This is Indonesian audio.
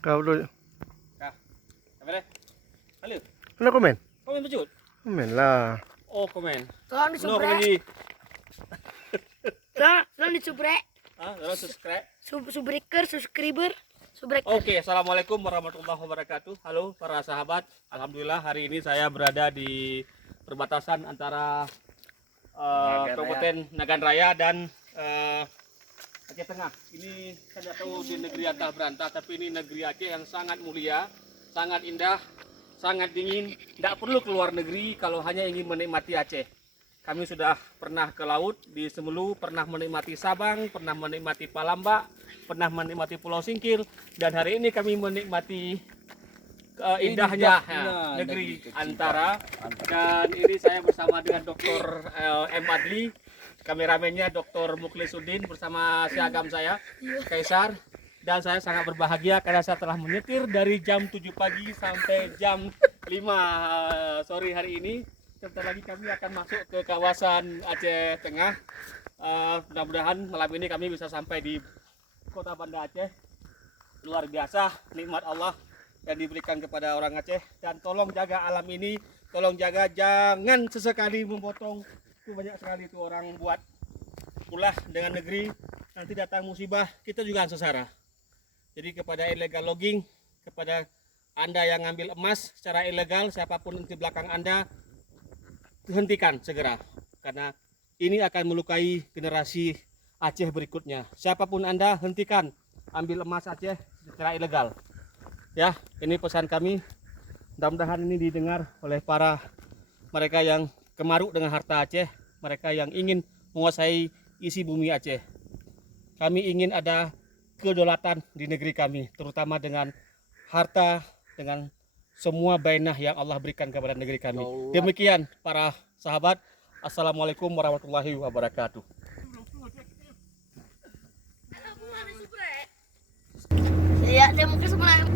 Kau dulu. Kah, apa deh? Halo, Ano komen? komen bejut? Komen lah. Oh, komen. Tolong Lo disubrek. komen di. Tolong disubrek. Ah, lo subscribe. Subscriber, subscriber. Oke, assalamualaikum warahmatullahi wabarakatuh. Halo para sahabat. Alhamdulillah hari ini saya berada di perbatasan antara Kabupaten Nagan Raya dan Aceh Tengah. Ini saya tidak tahu di negeri Antah Berantah, tapi ini negeri Aceh yang sangat mulia, sangat indah, sangat dingin. Tidak perlu keluar negeri kalau hanya ingin menikmati Aceh. Kami sudah pernah ke laut di Semelu, pernah menikmati Sabang, pernah menikmati Palembang, pernah menikmati Pulau Singkil, dan hari ini kami menikmati indahnya negeri Antara. Dan ini saya bersama dengan Dr. M. Adli, kameramennya Dr. Mukhlisuddin bersama siagam saya, Kaisar. Dan saya sangat berbahagia karena saya telah menyetir dari jam 7 pagi sampai jam 5 sore hari ini. Sebentar lagi kami akan masuk ke kawasan Aceh Tengah. Mudah-mudahan malam ini kami bisa sampai di kota Banda Aceh. Luar biasa nikmat Allah yang diberikan kepada orang Aceh. Dan tolong jaga alam ini, tolong jaga, jangan sesekali memotong. Itu banyak sekali itu orang buat ulah dengan negeri, nanti datang musibah, kita juga sesara. Jadi kepada illegal logging, kepada Anda yang ngambil emas secara ilegal, siapapun di belakang Anda, hentikan segera, karena ini akan melukai generasi Aceh berikutnya. Siapapun Anda, hentikan ambil emas Aceh secara ilegal. Ya, ini pesan kami. Mudah-mudahan ini didengar oleh para mereka yang kemaruk dengan harta Aceh, mereka yang ingin menguasai isi bumi Aceh. Kami ingin ada kedaulatan di negeri kami, terutama dengan harta, dengan semua bainah yang Allah berikan kepada negeri kami. Demikian para sahabat. Assalamualaikum warahmatullahi wabarakatuh. Ya, saya mungkin sebenarnya